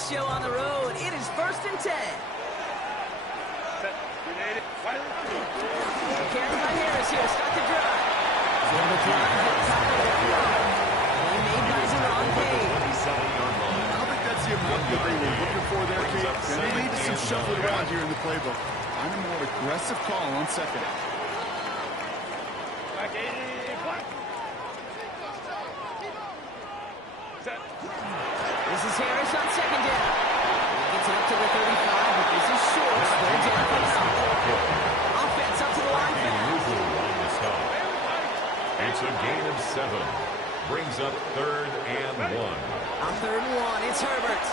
this show on the road. It is 1st and 10. Carried by Harris here to start the drive. He's able to drive to the top of the field. He made guys in on pace. I don't think that's the amount that they were looking for there, Kate. They needed some shuffling around here in the playbook. I'm a more aggressive call on second. This is Harris on second down. He gets it up to the 35, but this is short. Third down for the offense up to the line. It's a gain of 7. Brings up 3rd and 1. On 3rd and 1, it's Herbert.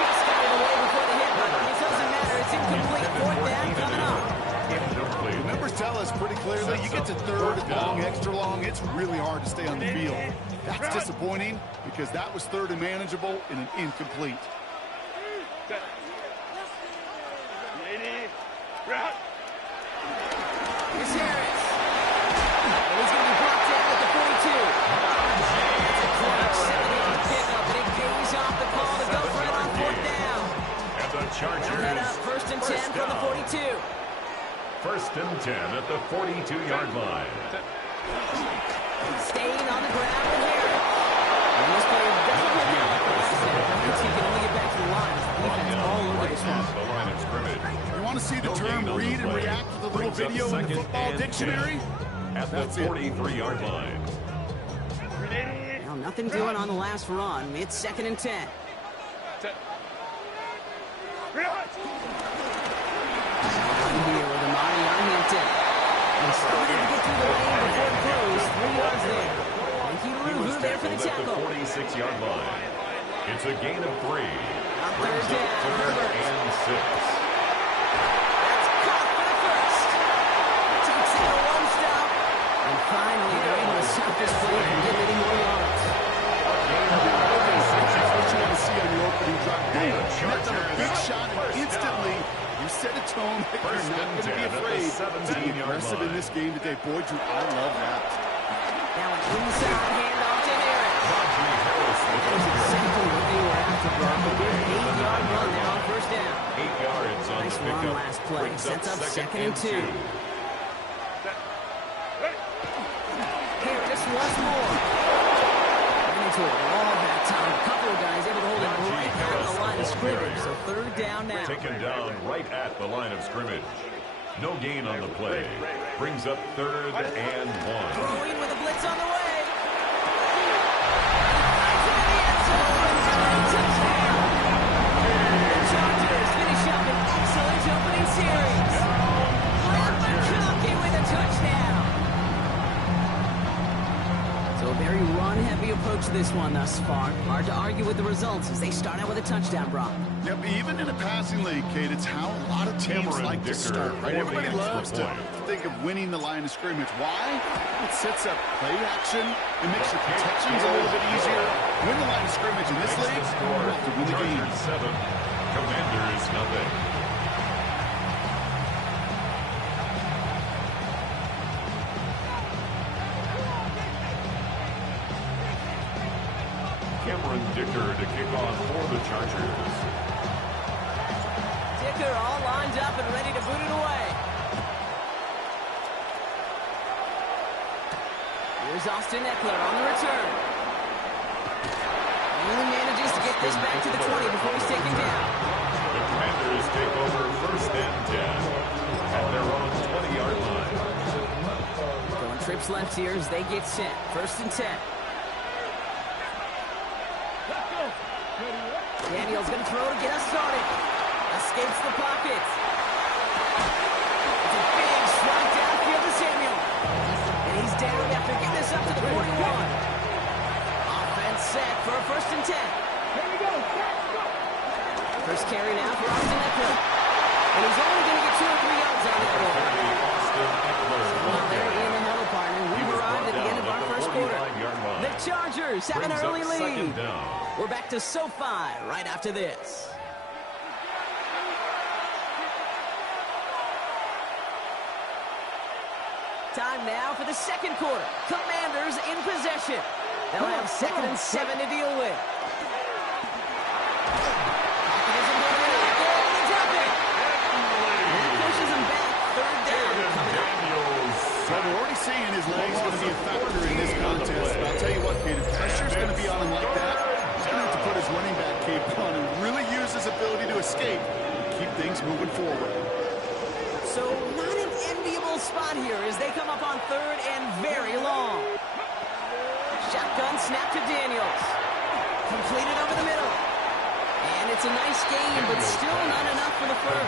Just got it away before the hit, but it doesn't matter. It's incomplete. 4th down coming up. The numbers tell us pretty clearly, you get to 3rd and long, extra long, it's really hard to stay on the field. That's disappointing because that was 3rd and manageable and an incomplete. Here's Harris. And he's going to be brought down at the 42. It's a clutch 7-yard pickup, and it pays off the call to go for it on 4th down. And the Chargers. Head up, 1st and 10 from the 42. 1st and 10 at the 42-yard line. Staying on the ground with Harris. And this player doesn't get down like the last set. He can only get back to the line. Defense all over this one. The line of scrimmage. You want to see the term read and react with a little video in the football dictionary? At the 43-yard line. Well, nothing doing on the last run. It's 2nd and 10. Here with Amari on Hampton. He started to get through the lane before it closed. 3 yards there. And he was there for the tackle. At the 46-yard line. It's a gain of 3. On 3rd down, Herbert. And 6. That's caught for the first. Takes it to 1 stop. And finally, they're able to stop this play from getting any more yards. That's what you want to see on your opening drive. That's a big shot, and instantly you set a tone that you're not going to be afraid to be aggressive in this game today. Boy, Drew, I love that. Now an inside handoff to Harris. That is exactly what they were after, Brock. A good 8-yard run there on 1st down. 8 yards on Nice the run pickup. last play. Sets up 2nd and 2. Harris once more. Into it all that time. A couple of guys able to hold it right at the line of scrimmage. So 3rd down now. Taken down right at the line of scrimmage. No gain on the play. Brings up 3rd and 1. Throwing with a blitz on the way. The Chargers finish up an excellent opening series. McConkey with a touchdown. So a very run-heavy approach to this one thus far. Hard to argue with the results as they start out with a touchdown, Brock. Yep, even in a passing league, Kate, it's how a lot of teams like to start, right? Everybody loves to think of winning the line of scrimmage. Why? It sets up play action. It makes your protections a little bit easier. Win the line of scrimmage in this league, you have to win the game. 7. Commanders nothing. Cameron Dicker to kick off for the Chargers. Dicker all lined up and ready to boot it away. Here's Austin Eckler on the return. Only manages to get this back to the 20 before he's taken down. The Commanders take over 1st and 10 at their own 20-yard line. Going trips left here as they get set. 1st and 10. Daniel's going to throw to get us started. Escapes the pocket. It's a big strike downfield to Samuel. And he's down after getting this up to the 41. Offense set for a 1st and 10. Here we go. First carry now for Austin Eckler. And he's only going to get 2 or 3 yards on that one. Well, they're in the huddle, partner. We've arrived at the end of our first quarter. The Chargers have an early lead. We're back to SoFi right after this. Time now for the second quarter. Commanders in possession. They'll have 2nd and 7 to deal with. Everybody's saying his leg's going to be a factor in this contest. But I'll tell you what, Kate, if pressure's going to be on him like that, he's going to have to put his running back cape on and really use his ability to escape and keep things moving forward. So not an enviable spot here as they come up on third and very long. Shotgun snap to Daniels. Completed over the middle. And it's a nice game, but still not enough for the first.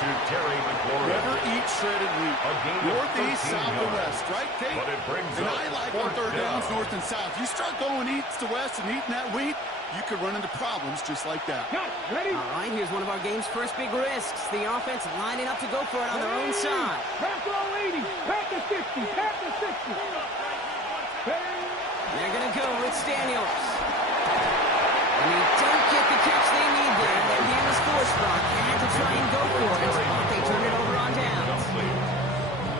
To Terry McLaurin. Never eat shredded wheat. Northeast, south, and west, right, Kate? But it brings and up I like on fourth third down. downs, north and south. You start going east to west and eating that wheat, you could run into problems just like that. Ready? All right, here's one of our game's first big risks. The offense lining up to go for it on their own side. Pass all 80. Pass the 60. Pass the 60. They're going to go with Daniels. And they don't get the catch they need there. Their hand was forced back. They had to try and go for it, but they turn it over on downs.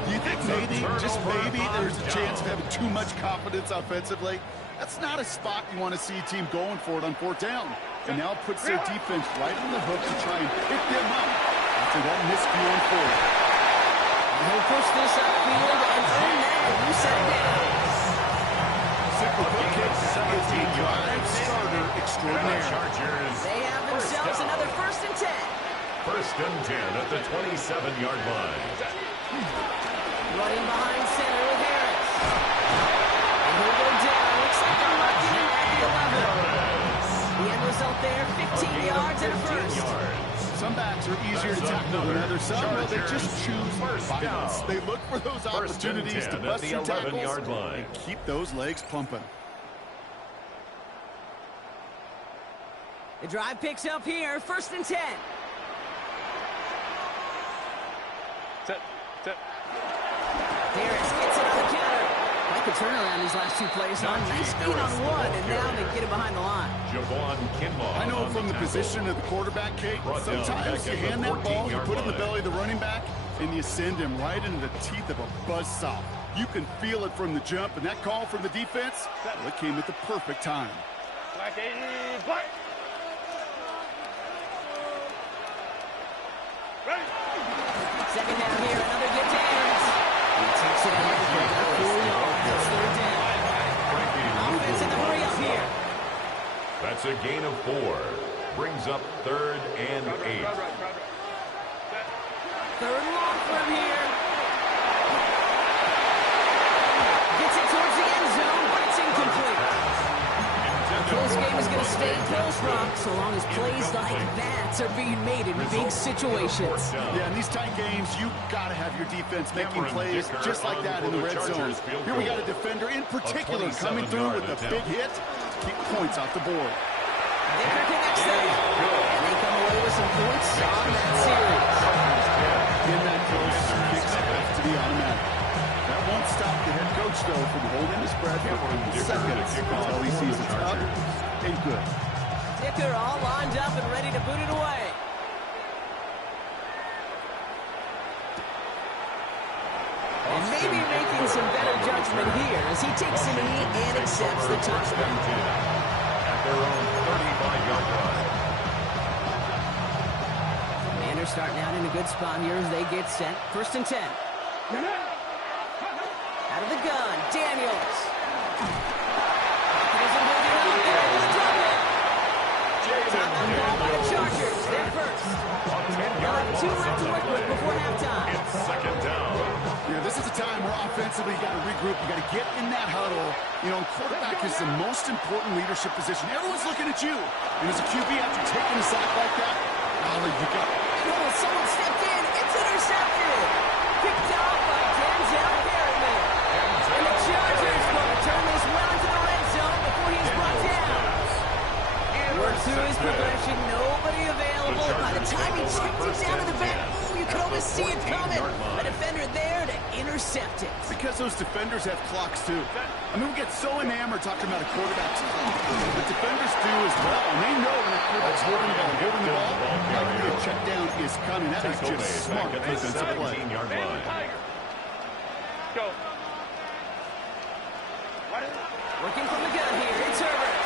Do you think maybe, just maybe, there's a chance of having too much confidence offensively? That's not a spot you want to see a team going for it on fourth down. And now it puts their defense right on the hook to try and pick them up after that miscue on fourth. He'll push this upfield and earn that. You said it down. Cyclical kick, 17-yard starter extraordinaire. Chargers. They have themselves another 1st and 10. 1st and 10 at the 27-yard line. Running behind center with Harris. And he'll go down. Looks like they're marking him at the 11. The end result there, 15 yards and a first. Some backs are easier to tackle than others. Some, well, they just choose violence. They look for those opportunities to bust some tackles and keep those legs pumping. The drive picks up here, 1st and 10. Harris gets it on the counter. Like the turnaround these last two plays on. Nice gain on one, and now they get it behind the line. Javon Kinlaw. I know from the position of the quarterback, Kate, sometimes you hand that ball, you put it in the belly of the running back, and you send him right into the teeth of a buzzsaw. You can feel it from the jump, and that call from the defense, well, it came at the perfect time. Black 80. Black. Ready? Second down here, another get to Harris. He takes it out for about 4 yards. It's third down. Offense in the hurry up here. That's a gain of 4. Brings up 3rd and 8. Third and long from here. Gets it towards the end zone, but it's incomplete. This game is going to stay close, Rock, so long as plays like that are being made in big situations. Yeah, in these tight games, you got to have your defense making plays just like that in the red zone. Here we got a defender in particular coming through with a big hit to keep points off the board. Dicker connects them, and they come away with some points on that series. In that close, kicks have to be automatic. That won't stop the head coach, though, from holding his breath for seconds until he sees it's up and good. Dicker all lined up and ready to boot it away. And maybe making some better judgment here as he takes a knee and accepts the touchdown. At their own 35-yard line. Commanders starting out in a good spot here as they get set. 1st and 10. Out of the gun, Daniels. Doesn't hold it up. They're able to drop it. Top on ball by the Chargers. They're first. They'll have 2 left to work with before halftime. It's 2nd down. Yeah, this is a time where offensively you got to regroup. You got to get in that huddle. You know, quarterback is the most important leadership position. Everyone's looking at you. And as a QB, after taking a sack like that, you got it. Oh, someone stepped in. It's intercepted. Picked off by Denzel Perryman. And the Chargers will return this well into the red zone before he's brought down. Works through his progression. Nobody available. By the time he checked it down to the back, you could almost see it coming. A defender there to intercept it. Because those defenders have clocks, too. I mean, we get so enamored talking about a quarterback's clock. But defenders do as well. And they know when a quarterback's holding the ball, likely a check down is coming. That is just smart defensive play. 17-yard line. Go. Working from the gun here. It's Herbert.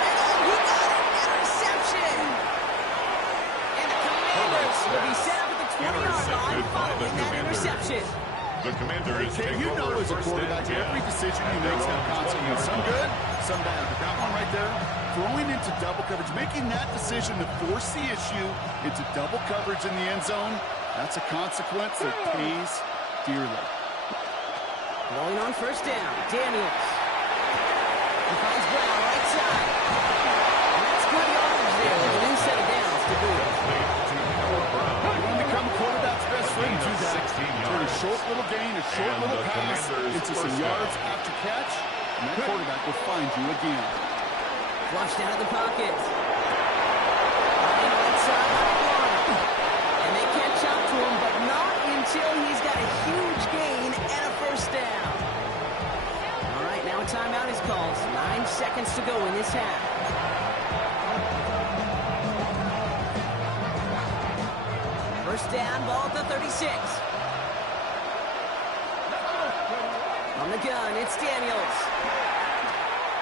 And he got an interception. And the Commanders will be set up at the 20-yard line following that interception. The Commanders Hey, you know as a quarterback, every decision you make have consequences. Some good, some bad. But that one right there, throwing into double coverage, making that decision to force the issue into double coverage in the end zone, that's a consequence that pays dearly. Rolling on first down, Daniels. He finds Brown right side. And that's good yardage there with a new set of downs to boot. You want to become a quarterback's best friend, do that. Turn a short little gain, a short little pass into some yards after catch, and that quarterback will find you again. Flushed out of the pocket. Running right side by one. And they catch up to him, but not until he's got a huge gain and a first down. All right, now a timeout is called. 9 seconds to go in this half. First down, ball at the 36. On the gun, it's Daniels.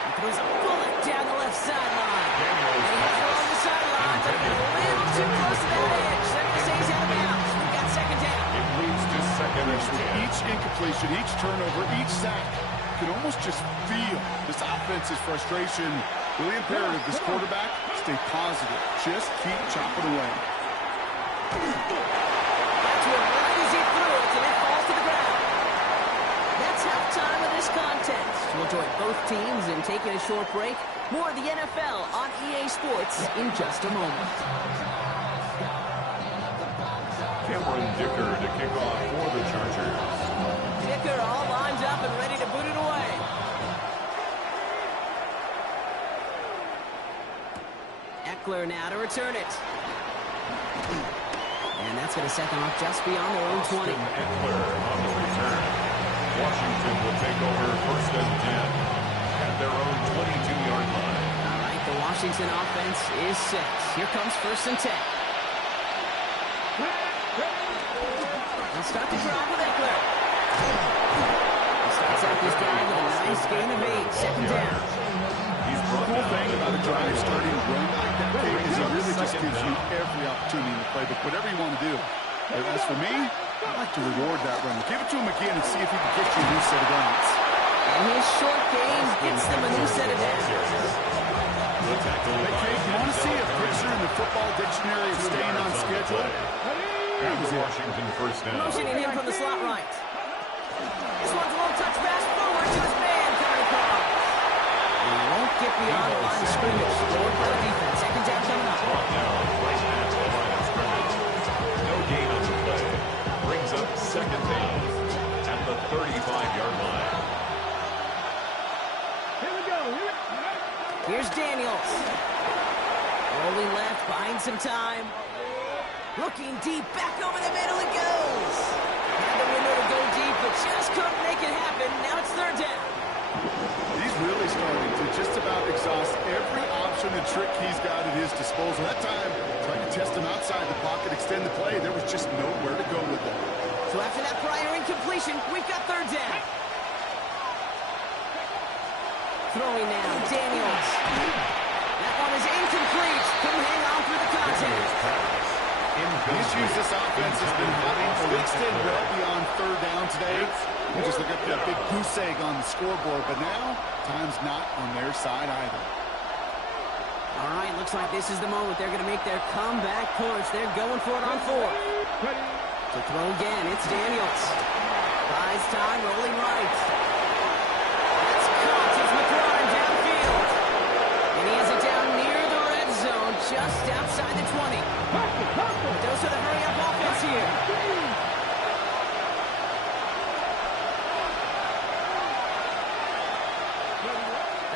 He throws a bullet down the left sideline. And he has it on the sideline, but a little too close to that edge. They're going to say he's out of bounds. We've got second down. It moves to second and 10. Each incompletion, each turnover, each sack, you can almost just feel this offense's frustration. Really imperative, this quarterback, stay positive. Just keep chopping away. Got to him right as he threw it, and it falls to the ground. That's halftime of this contest. We'll join both teams in taking a short break. More of the NFL on EA Sports in just a moment. Cameron Dicker to kick off for the Chargers. Dicker all lined up and ready to boot it away. Eckler now to return it. And that's going to set them up just beyond their own 20. Eckler on the return. Washington will take over first and 10 at their own 22-yard line. All right, the Washington offense is set. Here comes first and 10. They'll start the drive with Eckler. He starts out this drive with a nice gain of 8. Second down. The cool thing about a drive starting to run like that is it really just gives you every opportunity to play, but whatever you want to do. As for me, I'd like to reward that run. Give it to him again and see if he can get you a new set of downs. And his short gain gets them a new set of downs. Hey, Kate, you want to see a picture in the football dictionary of staying on schedule? That was Washington first down. Motioning him from the slot right. This one's a little touch pass forward to his man coming across. He won't get beyond the line of scrimmage. Scored by the defense. Second down coming up. Brought down right at the line of scrimmage. No gain on the play. Brings up second down at the 35-yard line. Here we go. Here's Daniels. Rolling left, buying some time. Looking deep, back over the middle it goes. Had the window to go deep, but just couldn't make it happen. Now it's third down. He's really starting to just about exhaust every option and trick he's got at his disposal. That time, trying to test him outside the pocket, extend the play. There was just nowhere to go with it. So after that prior incompletion, we've got third down. Throwing now, Daniels. That one is incomplete. Couldn't hang on through the contact. The issues this offense has been having will extend well beyond third down today. You just look up that big goose egg on the scoreboard, but now time's not on their side either. All right, looks like this is the moment they're going to make their comeback push. They're going for it on fourth. To throw again, it's Daniels. Buys time, rolling right. That's caught. It's McLaurin downfield. And he has it down near the red zone, just outside the 20. Those are the hurry-up offense here.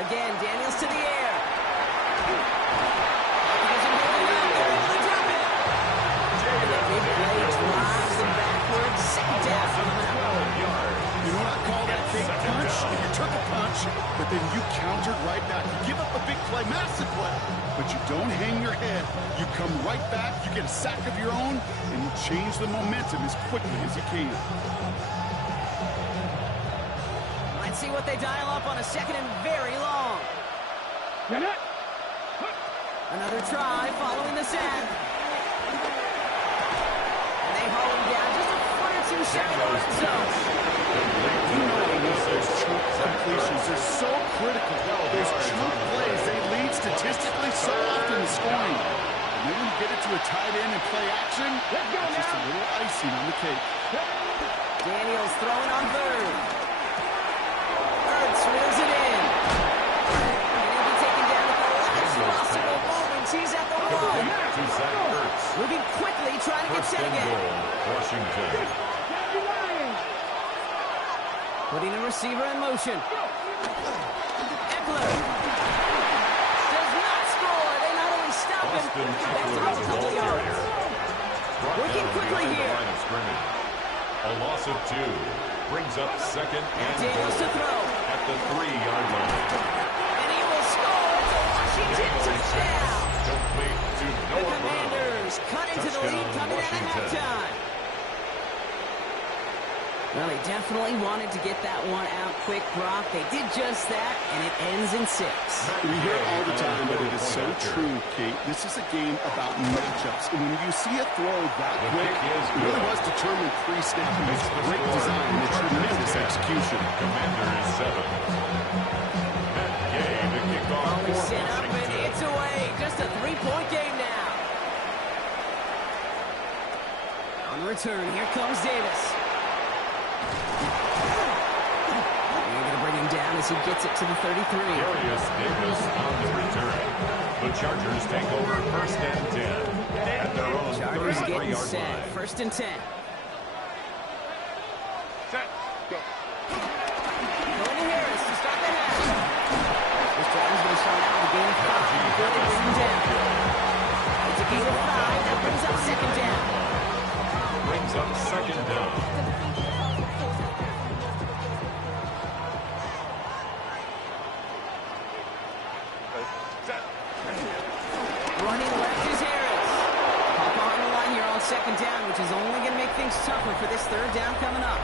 Again, Daniels to the air. Big play drives them backwards. Second down. You know what I call that big punch? You took a punch, but then you countered right back. You give up a big play, massive play, but you don't hang your head. You come right back, you get a sack of your own, and you change the momentum as quickly as you can. Let's see what they dial up on a second and very long. Another try following the sack. And they haul him down just a foot or two shy of the red zone. You know those chunk completions are so critical. Those chunk plays, they lead statistically so often to scoring. And then when you get it to a tight end and play action, it's just a little icing on the cake. Daniels throwing on third. Ertz reels it in. And he'll be taken down at the last possible moment. He's at the line. To Zach Ertz. Moving quickly, trying to get First set and again. goal, Washington. Putting a receiver in motion. Eckler. Does not score. They not only stop him, Austin but Eckler that's is a the couple ball yards. carrier. Brought Working down quickly behind the here. line of scrimmage. A loss of 2 brings up second and Daniels to goal throw. at the 3-yard line. And he will score. It's a Washington touchdown. Complete to The Noah Brown. Commanders cut into the lead Touchdown, coming out of Washington. halftime. Well, they definitely wanted to get that one out quick, Brock. They did just that, and it ends in 6. We hear it all the time, but it is so true, Kate. This is a game about matchups. And when you see a throw that quick, it really was determined pre-snap. It's great design and tremendous execution. Commanders 7. Matt Gay, the kickoff We for set up, and Washington. it's away. Just a 3-point game now. On return, here comes Davis. They're going to bring him down as he gets it to the 33. Darius Davis on the return. The Chargers take over first and 10 at their own Chargers getting 33-yard set. line. First and 10. Set. Go. Going to Harris to start the half. This drive is going to start out with a gain of 5 before they bring him down. It's a gain of 5. That brings up second down. Brings up second down. Set. Running left is Harris. Pop on the line here on second down, which is only going to make things tougher for this third down coming up.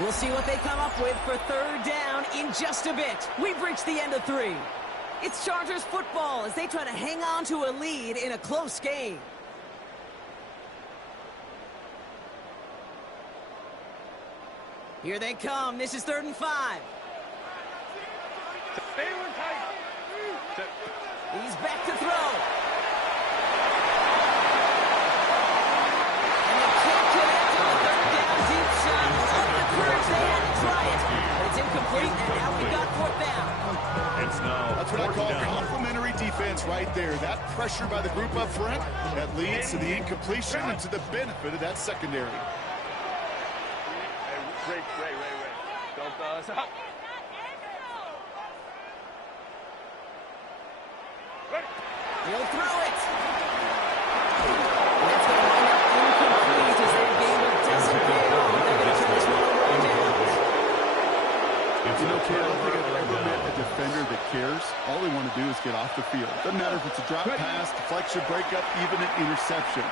We'll see what they come up with for third down in just a bit. We've reached the end of 3. It's Chargers football as they try to hang on to a lead in a close game. Here they come. This is 3rd and 5. Stay on tight. Set. He's back to throw. And they can't connect on the third down deep shot. Love the courage they had to try it. But it's incomplete, and now we've got 4th down. It's now That's what I fourth call down. complimentary defense right there. That pressure by the group up front, that leads to the incompletion and to the benefit of that secondary. Hey, Ray. Don't us up. Ready. He'll throw it. And that's going to wind up incomplete as their game doesn't pay off. They're going to turn this one over on downs. You know, Kate, I don't think I've ever met a defender that cares. All they want to do is get off the field. Doesn't matter if it's a drop pass, deflection, breakup, even an interception.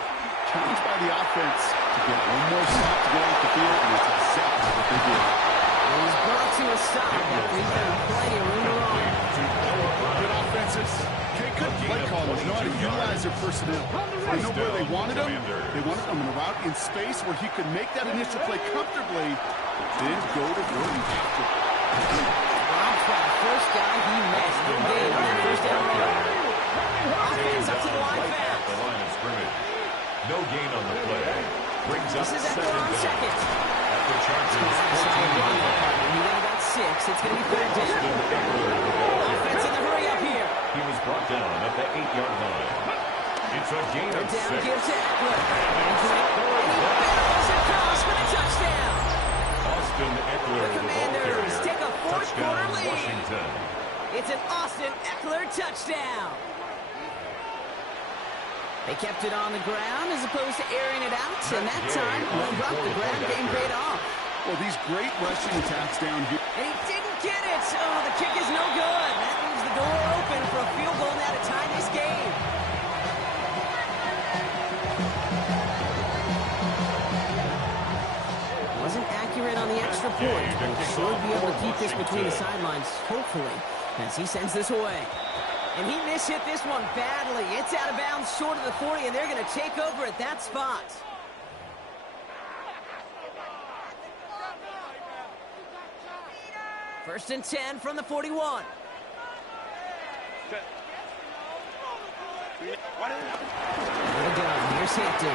Challenged by the offense to get one more shot to get off the field, and that's exactly what they did. He's brought to a stop after he found plenty of room to run. Good offenses. Kate, good play callers know how to utilize their personnel. They know where they wanted him. They wanted him in a route in space where he could make that initial play comfortably, then go to work after. Rob's got the first guy he missed. No gain on that first down run. Offense up to the line Right at fast. the line of scrimmage. No gain on the play. Brings up This is second Eckler on down. second. At the Chargers Inside 14-yard one line. yard. He got about 6. It's going to be 3rd down. Austin Eckler, the ball carrier. Offense in the hurry up here. He was brought down at the 8-yard line. It's a gain of Down 6. gives to Eckler. And he barrels across for the touchdown. Austin Eckler, The the ball Commanders carrier. take a fourth quarter Touchdown, lead. Washington. It's an Austin Eckler touchdown. They kept it on the ground as opposed to airing it out, and that time, well, Brock, the ground game paid off. Well, these great rushing attacks down here. And he didn't get it. Oh, the kick is no good. That leaves the door open for a field goal now to tie this game. Wasn't accurate on the extra point, but should be able to keep this between the sidelines, hopefully, as he sends this away. And he mishit this one badly. It's out of bounds short of the 40, and they're going to take over at that spot. First and 10 from the 41. Set. What a gun. Here's Hampton.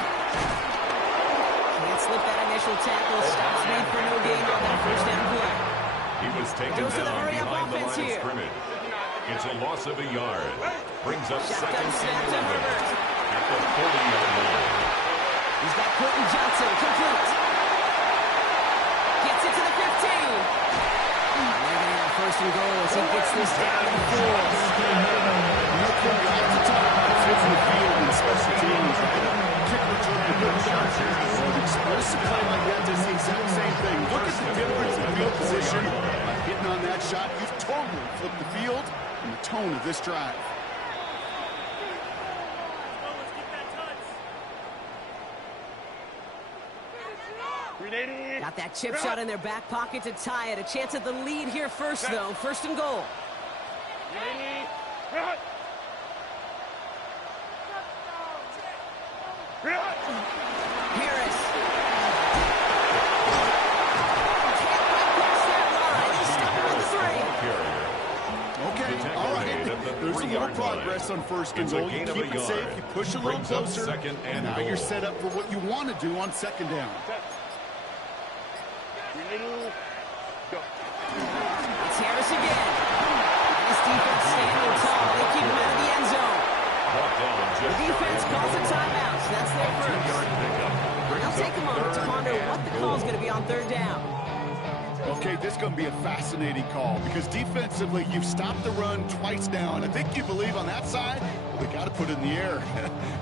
Can't slip that initial tackle. Stops made for no gain on that first down play. He was taken Goes to the down hurry-up behind the offense line here. of scrimmage. It's a loss of a yard. Brings up Shotgun second snap and to 11 Herbert. at the 40-yard line. He's got Quentin Johnson. Complete. Gets it to the 15. And they're going to have first and goal as he gets this down to 4. Off the top, fits in the field and special teams, right? Kick return to good shots. Well, an explosive play like that does the exact same thing. Look at the difference in field position. By hitting on that shot, you've totally flipped the field and the tone of this drive. Got that chip shot in their back pocket to tie it. A chance at the lead here first, though. First and goal. Harris. Can't get past that line. He's stuck on the 3. Okay, all right. There's a little progress on first and goal. You keep it safe, you push a little closer, and now you're set up for what you want to do on second down. It's Harris again. This defense standing tall. They keep him out of the end zone. The defense calls a timeout. So that's their first. They'll take a moment to ponder what the call is going to be on third down. Okay, this is going to be a fascinating call because defensively, you've stopped the run twice now, and I think you believe on that side, well, they got to put it in the air.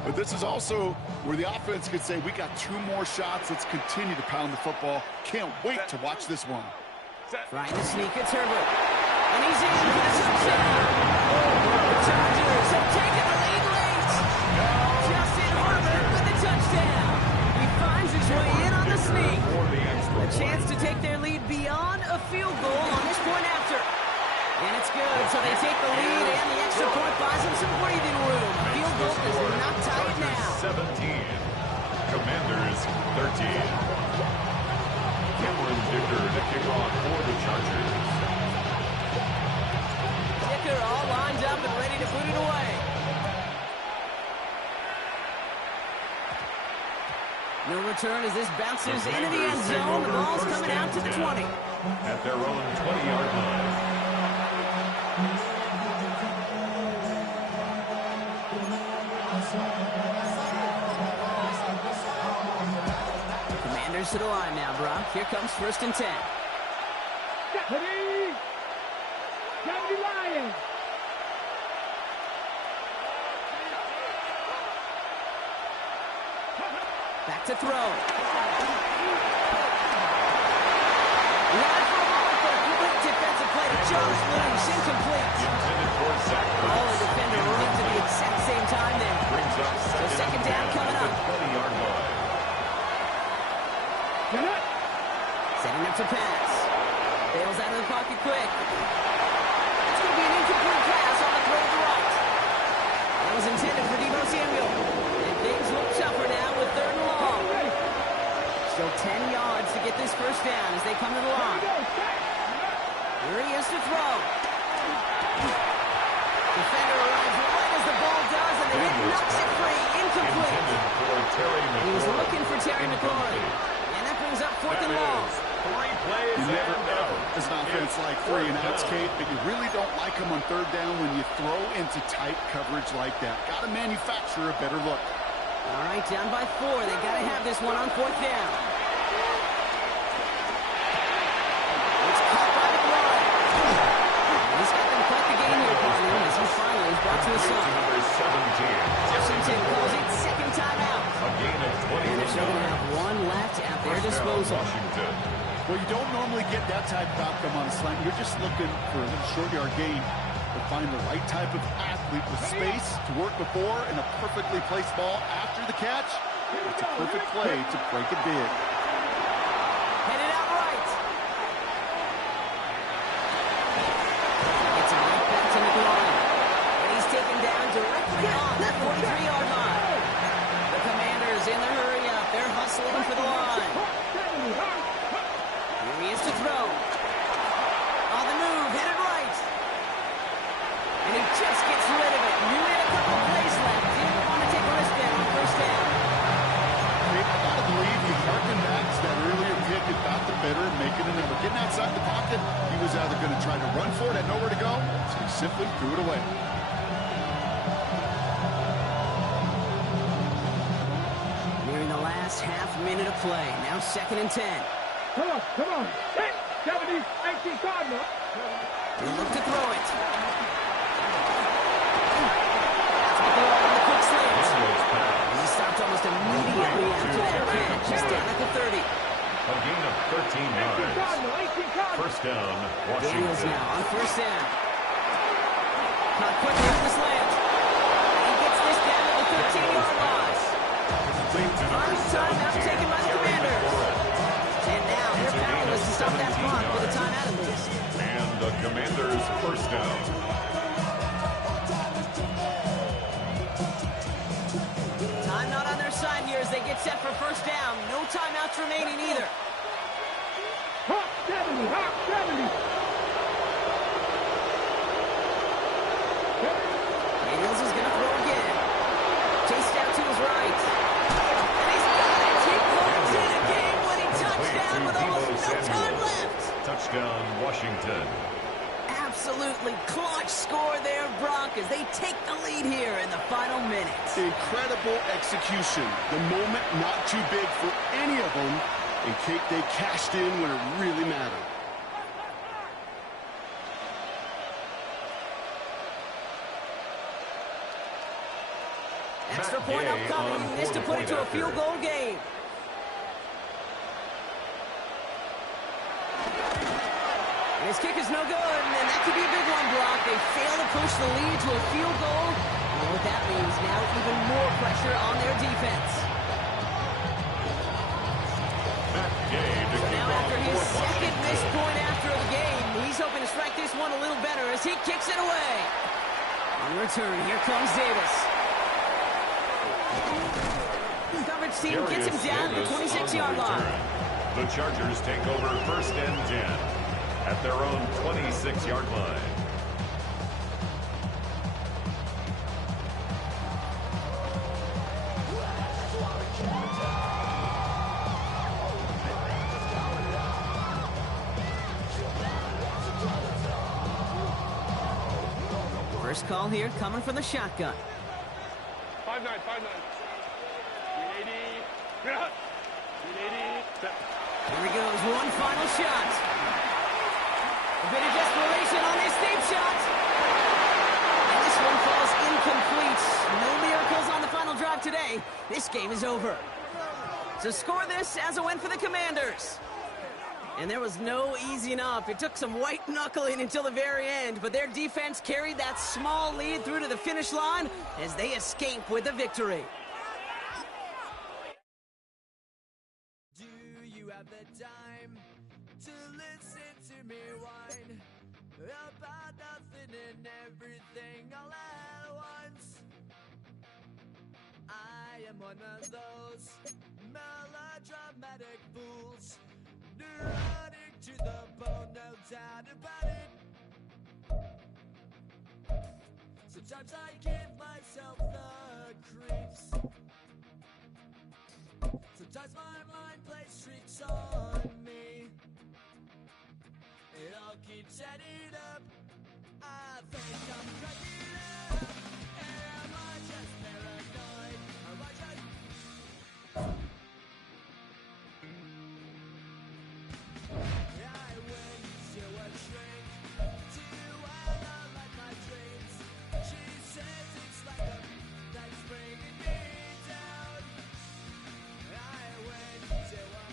But this is also where the offense could say, we got 2 more shots. Let's continue to pound the football. Can't wait to watch this one. Trying to sneak, it's Herbert. And he's in for the touchdown. The Chargers have taken the lead late. Justin Herbert with the touchdown. He finds his way in on the sneak. A chance to take their lead beyond a field goal on this point after. And it's good, so they take the lead, and the extra point buys them some breathing room. A field goal does not tie it now. 17. Commanders 13. Cameron Dicker to kick off for the Chargers. Dicker all lined up and ready to put it away. No return as this bounces into the end zone. The ball's coming out to the 20. At their own 20-yard line. Commanders to the line now, Brock. Here comes first and 10. Back to throw. Wide for a moment, but a great defensive play to Jones loose. Incomplete. Intended for Zach Ertz. Oh, the defender runs at the exact same time there. Brings up So second down coming up. 20-yard line. Setting up to pass. Bails out of the pocket quick. It's going to be an incomplete pass on the throw to the right. That was intended for Deebo Samuel. And things look tougher now with third and long. Still 10 yards to get this first down as they come to the line. Here he is to throw. Defender arrives right as the ball does, and the hit knocks it free. Incomplete. He was looking for Terry McLaurin. And that brings up fourth and long. 3 plays You never and ever, as an offense, like 3 and outs, Kate, but you really don't like them on third down when you throw into tight coverage like that. Got to manufacture a better look. All right, down by 4. They got to have this one on fourth down. It's caught by McLaurin. He's got them quite the game here, partner, as he finally is brought to his side. number 17. Washington calls it second timeout. A gain of 20 And they're going to have one left at their disposal. Washington. Well, you don't normally get that type of outcome on a slant. You're just looking for a short yard gain to find the right type of athlete with space to work before and a perfectly placed ball after the catch. It's a perfect play to break it big. Headed out right. It's a right back to McLaurin. And he's taken down directly on that 43-yard line. The Commanders in the hurry up. They're hustling for the line. Here he is to throw. On the started making a number. Getting outside the pocket, he was either going to try to run for it, had nowhere to go, so he simply threw it away. Nearing the last half minute of play. Now 2nd and 10. Come on. 10, 70, 19, Cardinal. He'll look to throw it. The quick slant. He stopped almost immediately after that catch. He's down at the 30. A gain of 13 yards. First down, Daniels Washington. now on first down. Caught quickly with the slant. And he gets this down to the 13-yard line. Final timeout taken by the Commanders. And now they're powerless to stop that clock with a timeout at least. And the Commanders' first down. Time not on their side here as they get set for first down. No timeouts remaining either. Hawk 70, Hawk 70. Daniels is going to throw again. Chased out to his right. And he's got it. He pulls in a game-winning touchdown with almost no time left. Touchdown, Washington. Absolutely clutch score there, Brock, as they take the lead here in the final minutes. Incredible execution. The moment not too big for any of them. And Kate, they cashed in when it really mattered. Extra point upcoming. This to put it to a field goal game. And his kick is no good, and that could be a big one, Brock. They fail to push the lead to a field goal. And what that means now, even more pressure on their defense. So now after his second missed point after the game, he's hoping to strike this one a little better as he kicks it away. On return, here comes Davis. The coverage team gets him down to the 26-yard line. The Chargers take over first and 10 at their own 26-yard line. First call here coming from the shotgun. 5-9. 380. 380. Here he goes, one final shot. A bit of desperation on this deep shot. And this one falls incomplete. No miracles on the final drive today. This game is over. So score this as a win for the Commanders. And there was no easing up. It took some white knuckling until the very end, but their defense carried that small lead through to the finish line as they escape with the victory. Do you have the time to listen to me whine about nothing and everything all at once? I am one of those melodramatic fools, neurotic to the bone, no doubt about it. Sometimes I give myself the creeps. Sometimes my mind plays tricks on me. It all keeps adding up. I think I'm cracking up. Am I just paranoid? Am I just... I went to a shrink to analyze my dreams. She says it's like a that's bringing me down. I went to a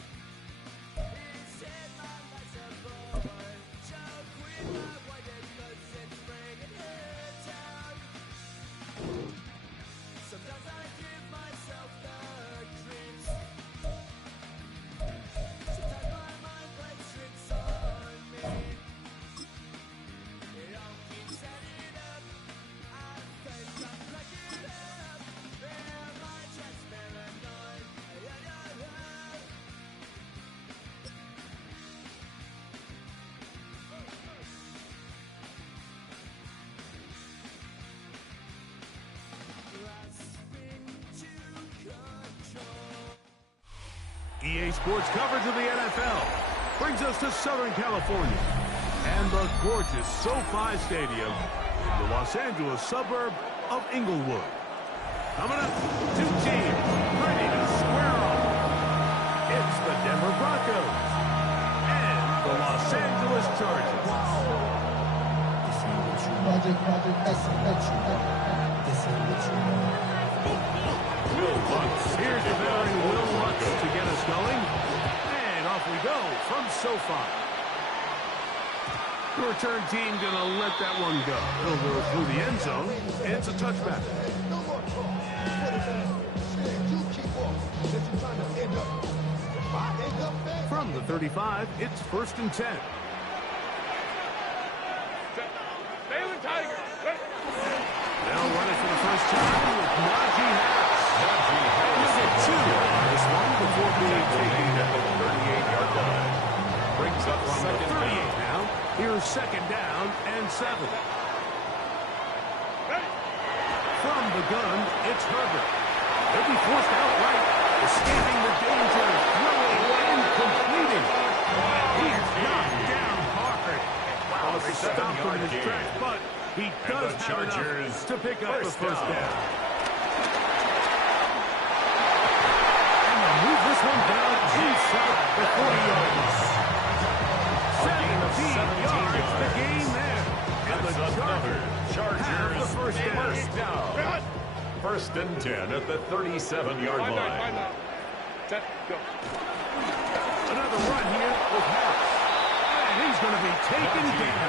he said my life's a bore. Joke with my wife because it's bringing her down. Sometimes I give myself the creeps. Sometimes my mind plays tricks on me. It all keeps adding up. I think I'm cracking up. Am I just paranoid? Grasping to control. EA Sports coverage of the NFL brings us to Southern California and the gorgeous SoFi Stadium in the Los Angeles suburb of Inglewood. Coming up, two teams ready to square off. It's the Denver Broncos and the Los Angeles Chargers. Will Lutz. Here's the veteran Will Lutz to get us going. And off we go from SoFi. The return team going to let that one go. It'll go through the end zone, and it's a touchback. From the 35, it's 1st and 10. Now running for the first time with Najee Harris. He'll get 2 on this one before being taken at the 38-yard line. Brings up from the second 38 down. now. Here's 2nd down and 7. From the gun, it's Herbert. He'll be forced outright, escaping the danger, throwing and completing. He's knocked down hard. Wow, it's stopped him in his tracks, but he does have enough to pick up the first down. And they'll move this one down inside the 40-yard line. 17 yards, the game there. And the Chargers have the first down. 1st and 10 at the 37-yard line. Set, go. Another run here with Harris. And he's going to be taken down.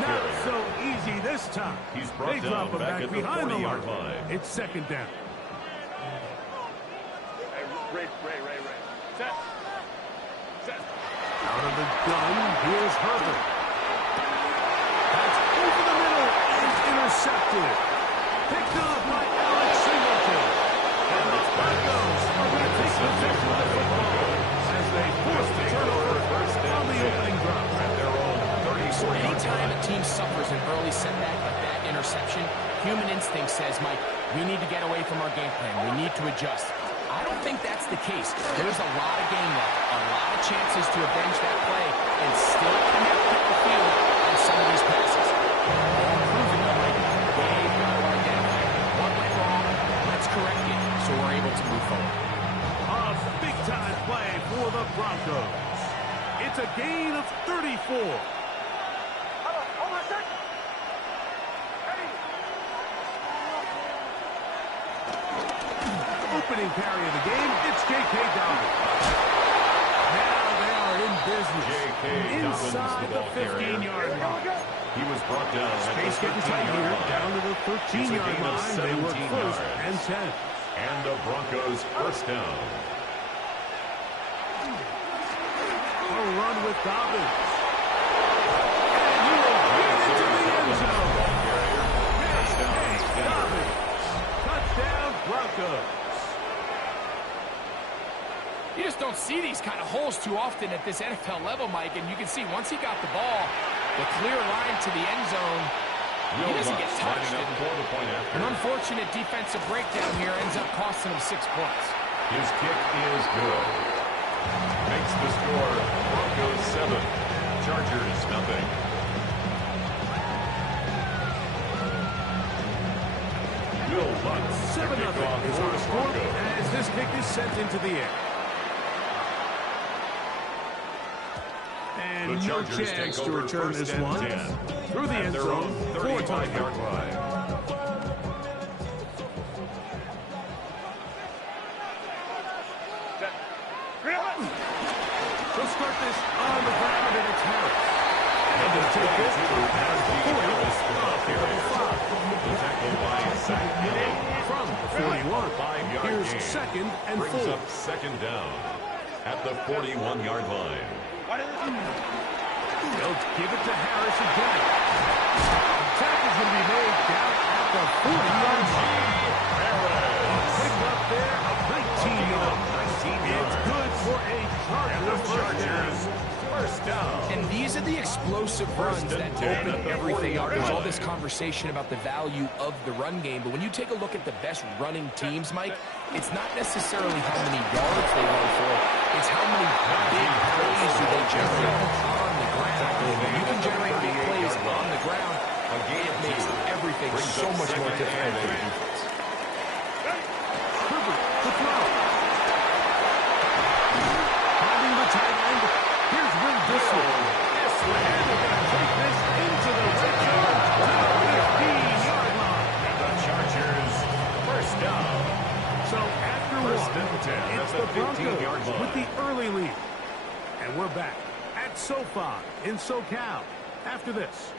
Not so easy this time. He's brought they down drop him back back at the behind the 40-yard line. line. It's 2nd down. Hey, Ray. Set. Out of the gun, here's Herbert. That's over the middle and intercepted. Picked up by Alex Singleton. And the Broncos are going to take possession of the football as they force the turnover on the opening drive. At their own 34-yard Anytime line. a team suffers an early setback like that interception, human instinct says, Mike, we need to get away from our game plan. We need to adjust. I don't think that's the case. There's a lot of game left, a lot of chances to avenge that play and still connect the field on some of these passes. Improving them, Mike. They've got to identify what went wrong. Let's correct it so we're able to move forward. A big-time play for the Broncos. It's a gain of 34. Opening carry of the game, it's J.K. Dobbins. Now they are in business. J.K. Inside the Dobbins, the ball 15-yard line. He was brought down at Space the getting tight 13-yard here, line. down to the It's a 13-yard gain of line. They work 17 1st yards. and 10. And the Broncos 1st down. A run with Dobbins. And he will get into the end zone. Dobbins. Touchdown, Broncos. You just don't see these kind of holes too often at this NFL level, Mike, and you can see once he got the ball, the clear line to the end zone, he doesn't get touched. An unfortunate defensive breakdown here ends up costing him 6 points. His kick is good. Makes the score Broncos 7, Chargers nothing. Will Lutz 7-0 is our score as this kick is sent into the air. And The no Chargers chance take to over return 1st this and one 10. through the At end their zone own for 35-yard touchdown. line. So start this on the ground, and it's Harris. And they'll take this to the 45. The tackle by Zach Miller. From the 41. 5-yard Here's gain. 2nd and Brings 4. up 2nd down at the 41-yard line. They'll give it to Harris again. Tackle's going to be made down at the 40-yard line. Picked up there of 19 yards. It's good for a Chargers first down. And these are the explosive runs that open everything up. There's all this conversation about the value of the run game, but when you take a look at the best running teams, Mike, it's not necessarily how many yards they run for. It's how many big plays do they generate on the ground. When you can generate big plays on the ground, it makes everything so much more difficult for the defense. Herbert to throw. Finding the tight end. Here's Will Dissel. And they're going to take this into the red zone to the 15-yard line. And the Chargers, first down. So after First one, and 10 it's at the the 15-yard Broncos line. with the early lead. And we're back at SoFi in SoCal after this.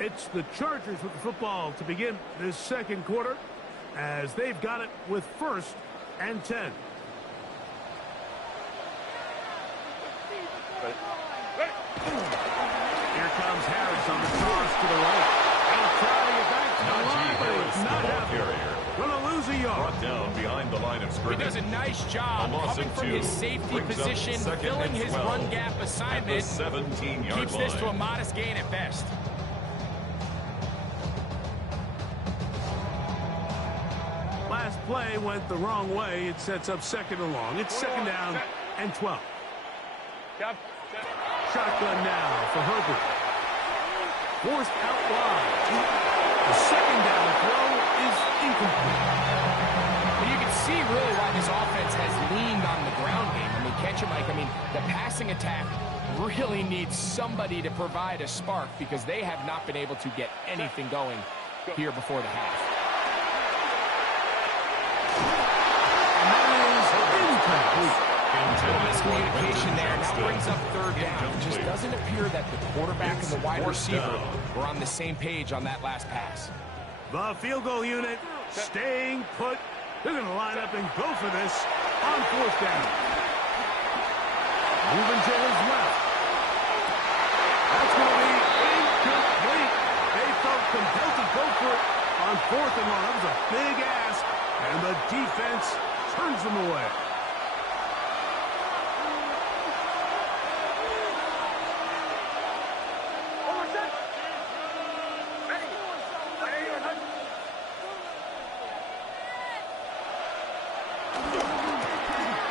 It's the Chargers with the football to begin this second quarter as they've got it with 1st and 10. Here comes Harris on the toss to the right. And trying it back to the line, but Harris, it's not the ball happening. carrier. Going to lose a yard. Brought down behind the line of He scrimmage. does a nice job A loss coming of from 2. his safety Brings up position, second filling and his 12 run gap at the assignment. 17-yard Keeps line. this to a modest gain at best. Last play went the wrong way. It sets up 2nd and long. It's 2nd down and 12. Shotgun now for Herbert. Forced out wide. The 2nd down throw is incomplete. Well, you can see really why this offense has leaned on the ground game. I mean, catch it, Mike. I mean, the passing attack really needs somebody to provide a spark because they have not been able to get anything going here before the half. And that is incomplete. Miscommunication there. Now brings up 3rd down. It just doesn't appear that the quarterback and the wide receiver were on the same page on that last pass. The field goal unit staying put. They're going to line up and go for this on 4th down. Moving to his left. That's going to be incomplete. They felt compelled to go for it on 4th and long. That was a big ask, and the defense turns them away.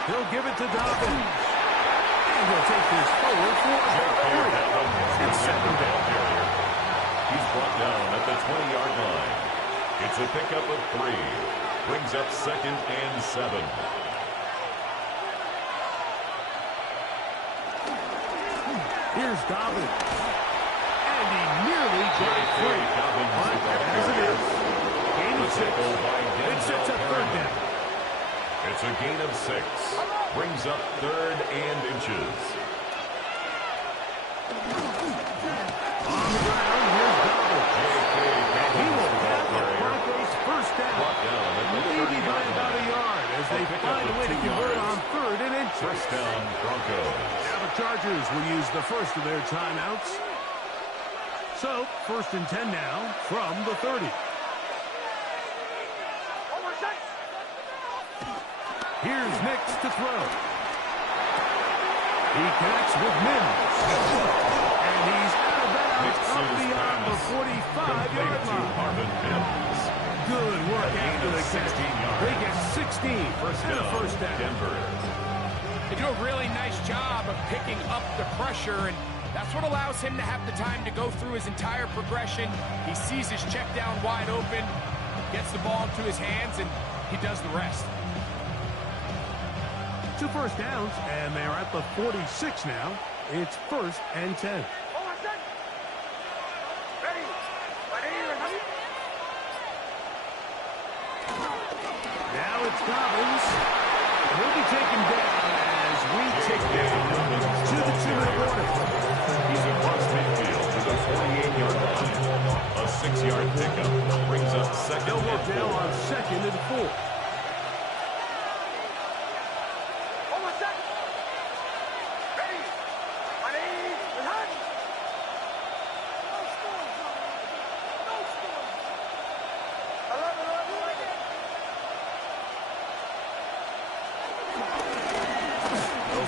He'll give it to Dobbins. And he'll take this forward for it's 2nd down. He's brought down at the 20-yard line. It's a pickup of 3. Brings up 2nd and 7. Here's Dobbins. And he nearly got free. But as it is, gain of 6. It sets up 3rd down. It's a gain of 6. Brings up 3rd and inches. On the ground, here's Dobbins. And he will have the Broncos 1st down. Maybe by about a yard as they find a way to convert on 3rd and inches. 1st down, Broncos. Now the Chargers will use the first of their timeouts. So, 1st and 10 now from the 30. Here's Nix to throw. He connects with Mims. And he's out of bounds up beyond the 45-yard line. Good work after the catch. They get 16 and a 1st down. Denver. They do a really nice job of picking up the pressure, and that's what allows him to have the time to go through his entire progression. He sees his check down wide open, gets the ball into his hands, and he does the rest. 2 first downs, and they're at the 46 now. It's 1st and 10. Now it's Dobbins. He'll be taken down as we take down to the 2-minute warning. He's across midfield to the 48-yard line. A 6-yard pickup brings up 2nd They'll and work 4. down on 2nd and 4.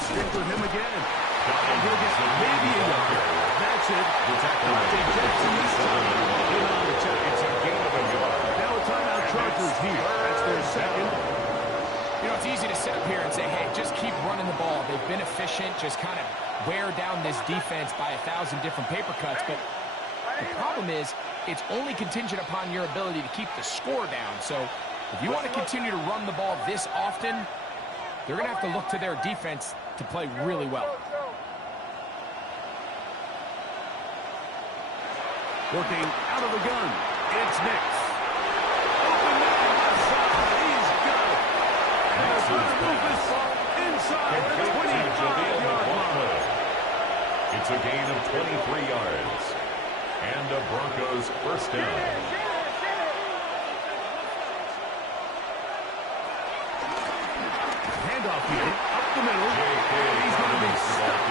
Stick with him again. And he'll get maybe a yard. That's it. Dante Jackson this time in on the 10. It's a gain of a yard. Now a timeout Chargers here. That's their 2nd. You know, it's easy to sit up here and say, hey, just keep running the ball. They've been efficient, just kind of wear down this defense by 1,000 different paper cuts. But the problem is, it's only contingent upon your ability to keep the score down. So if you want to continue to run the ball this often, they're going to have to look to their defense to play really well. Working out of the gun, it's Nix. Open man left side, he's got it. And they're going to move this ball inside the 25-yard line. It's a gain of 23 yards. And the Broncos first down. Handoff here, up the middle, and he's going to be stuck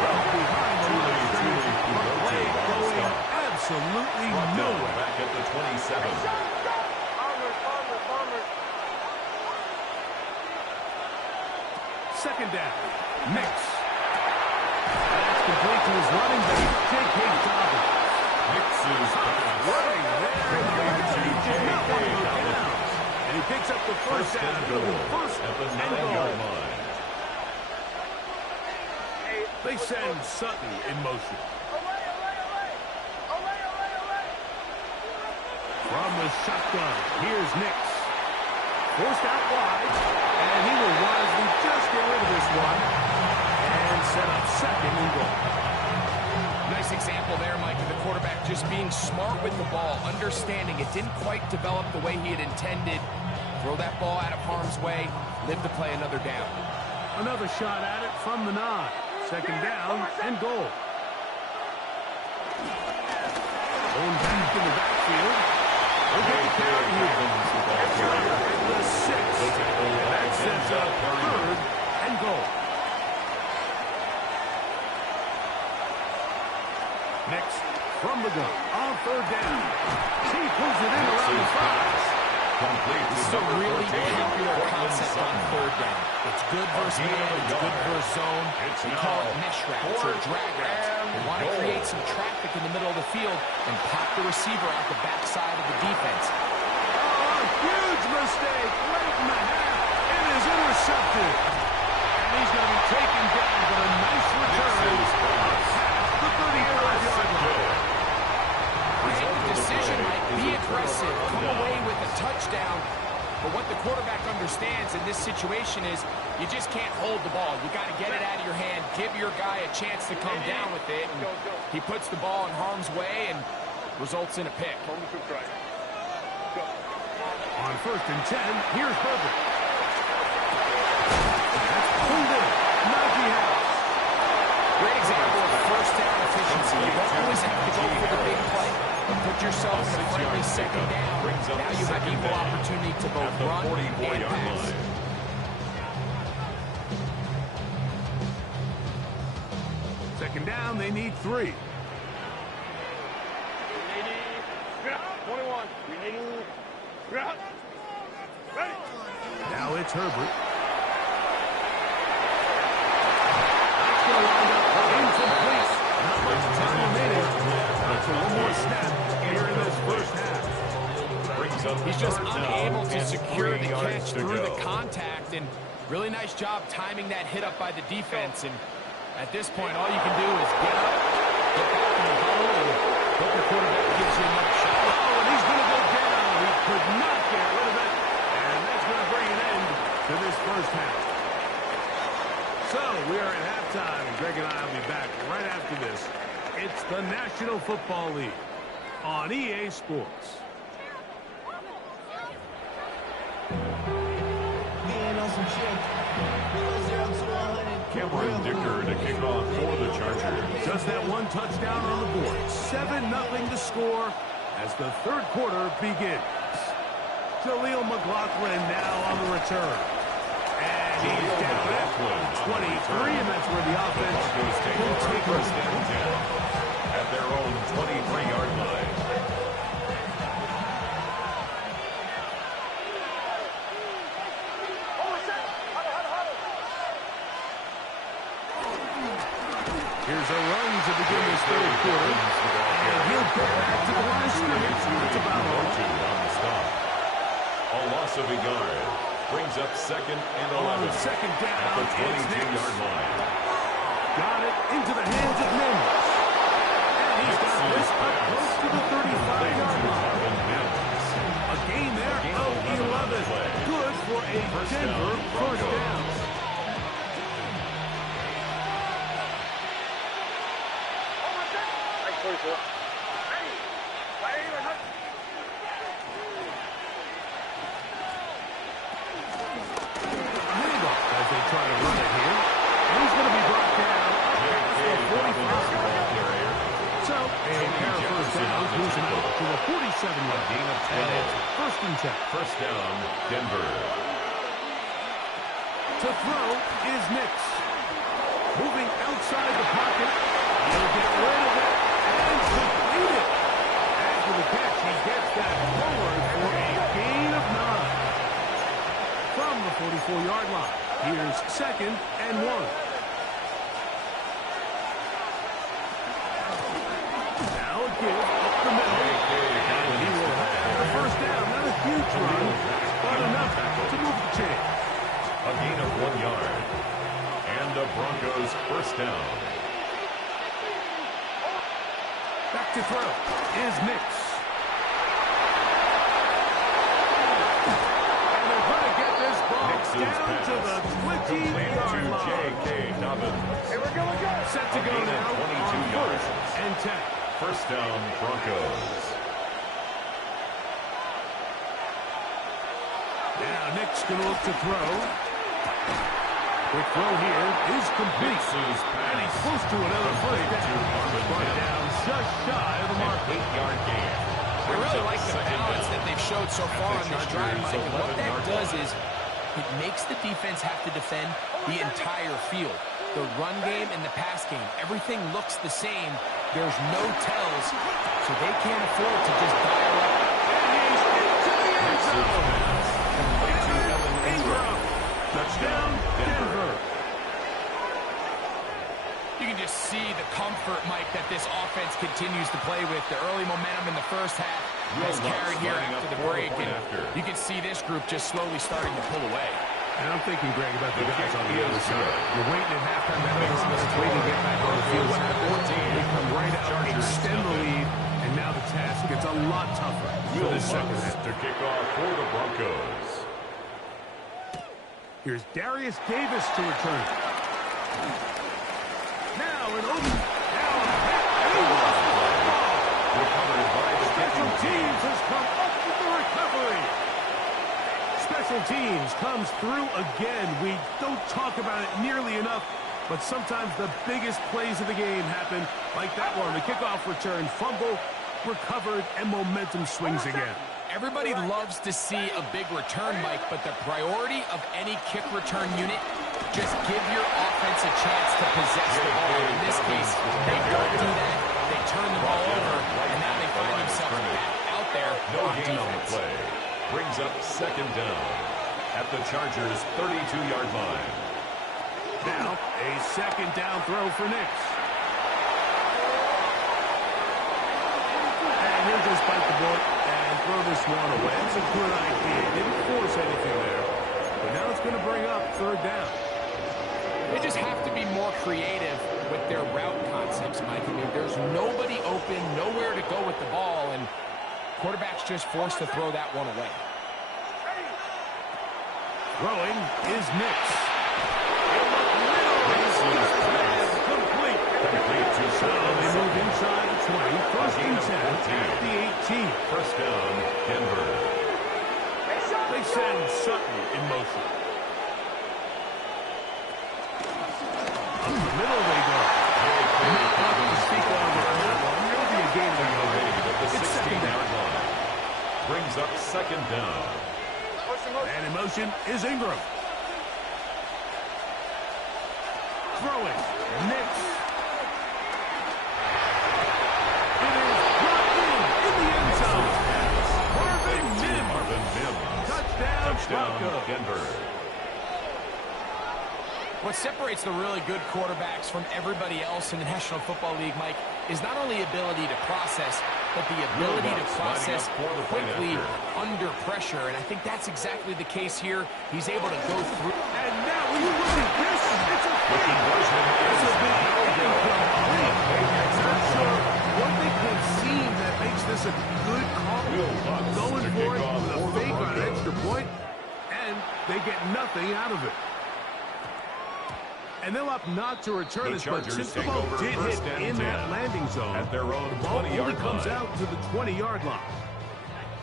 well behind the line. The play going absolutely nowhere. Back at the 27. Second down, Nix. That's complete to his running back, J.K. Dobbins. Nix is Running there, he did not want to go down. And he picks up the first down. First at the and 9-yard goal. line. They send Sutton in motion. From the shotgun, here's Nix. Forced out wide, and he will wisely just get rid of this one and set up second and goal. Nice example there, Mike, of the quarterback just being smart with the ball, understanding it didn't quite develop the way he had intended. Throw that ball out of harm's way, live to play another down. Another shot at it from the 9. Second down and goal. Going back in the backfield. We'll get the carry here. And the 6. That sets up third and goal. Next, from the gun, on third down. He pulls it in around the 5. This is a really popular concept on third down. It's good versus man, it's good versus zone. We call it mesh routes or drag routes. They want to create some traffic in the middle of the field and pop the receiver out the backside of the defense. Oh, huge mistake late in the half. It is intercepted. And he's going to be taken down, but a nice return past the 35-yard line. Make the decision, Mike. Be aggressive. Come away with a touchdown. But what the quarterback understands in this situation is you just can't hold the ball. You got to get it out of your hand, give your guy a chance to come down with it. And he puts the ball in harm's way and results in a pick. On first and 10, here's Herbert. That's pulled in. Najee Harris. Great example of first down efficiency. You don't always have to go for the big play. Put yourself in a friendly second down. Now you have equal opportunity to both run and pass. Second down, they need 3. 21. Ready. Now it's Herbert. That's going to wind up incomplete. Not much time remaining. So one more snap here in this first half. He's just unable to secure the catch through the contact, and really nice job timing that hit up by the defense. And at this point, all you can do is get up, get back in the huddle, and hope your quarterback gives you another shot. Oh, and he's going to go down. He could not get rid of it. And that's going to bring an end to this first half. So we are at halftime, and Greg and I will be back right after this. It's the National Football League on EA Sports. Cameron Dicker to kick off for the Chargers. Just that one touchdown on the board. 7-0 to score as the third quarter begins. Jaleel McLaughlin now on the return. And he's down at 23, and that's where the offense will take first and 10 at their own 23-yard line. Here's a run to begin this third quarter. And he'll get back to the line of scrimmage. It's about all. On the stop. A loss of a yard. Brings up second and 11. Second down. At the 22-yard line. Got it into the hands of Mims. And he's got this up close to the 35-yard line. A gain there of 11. Good for a Denver first down. As they try to run it here. And he's going to be brought down. So, a pair of first downs moves him out to the 47-yard line. And it's first and 10. First down, Denver. To throw is Nix. Moving outside the pocket. He'll get rid of it and complete it. After the catch, he gets that forward for a gain of 9. From the 44-yard line. Here's second and 1. Now a give up the middle. And he will have the first down. Not a huge run, but enough to move the chain. A gain of 1 yard. And the Broncos first down. Back to throw is Nix. And they're going to get this ball down to the 20-yard line. J.K. Dobbins. Set to go now on 22 yards. first and 10. First down, Broncos. Now Nick's going to look to throw. Quick throw here is complete. And he's close to another first down. Brought down just shy of the mark. 8-yard gain. I really like the balance that they've showed so far on this drive, Mike. And what that does is it makes the defense have to defend the entire field. The run game and the pass game, everything looks the same. There's no tells, so they can't afford to just dial up. And he's into the end zone. Ingram. Touchdown, Denver. You can just see the comfort, Mike, that this offense continues to play with. The early momentum in the first half has carried here after the break, and you can see this group just slowly starting to pull away. And I'm thinking, Greg, about the guys on the other side. You're waiting at halftime. That other offense waiting to get back on the field. What happens? They come right out, extend the lead, and now the task gets a lot tougher for the second half. To kick off for the Broncos. Here's Darius Davis to return. Now an open. Now Recovered by the Special Teams has come up with the recovery. Special Teams comes through again. We don't talk about it nearly enough, but sometimes the biggest plays of the game happen like that one. The kickoff return, fumble, recovered, and momentum swings again. Everybody loves to see a big return, Mike, but the priority of any kick return unit, just give your offense a chance to possess the ball. In this case, they don't do that. They turn the ball over, and now they find themselves back out there on gain on the defense. play. Brings up second down at the Chargers' 32-yard line. Now a second down throw for Nix. And he'll just bite the bullet and throw this one away. That's a good idea. Didn't force anything there. But now it's going to bring up third down. They just have to be more creative with their route concepts, Mike. I mean, there's nobody open, nowhere to go with the ball, and quarterback's just forced to throw that one away. Throwing is Nix. So they move inside the 20. First and 10 at the 18. First down, Denver. They send Sutton in motion. Up the middle they go. Not much to speak of on that one. There'll be a game to go. At the It's second 16-yard down. line. Brings up second down. And in motion is Ingram. Throwing. Nix. It is brought in the end zone. Marvin Mims. Touchdown, Touchdown, Broncos. Denver. What separates the really good quarterbacks from everybody else in the National Football League, Mike, is not only ability to process, but the ability to process quickly under pressure. And I think that's exactly the case here. He's able to go through. And now when you look at this, it's a big conversion. It's a big incomplete. Not sure what they can see that makes this a good call. Going for it with a fake on an extra point, and they get nothing out of it. And they'll opt not to return this, but since the ball did hit in that landing zone, at their own the ball 20-yard only comes line. out to the 20-yard line.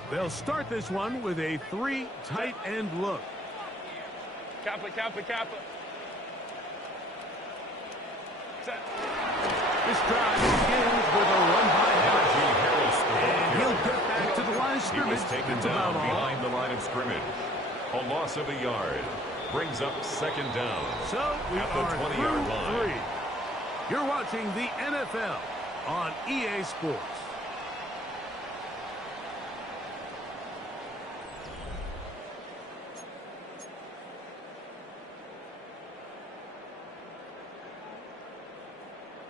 They'll start this one with a 3 tight end look. Kappa, Kappa, Kappa. Set. This drive begins with a run by Harris. And he'll get back to the line of He scrimmage. was taken That's down about all. behind the line of scrimmage. A loss of a yard. Brings up second down. So we at the are 20-yard through line. 3. You're watching the NFL on EA Sports.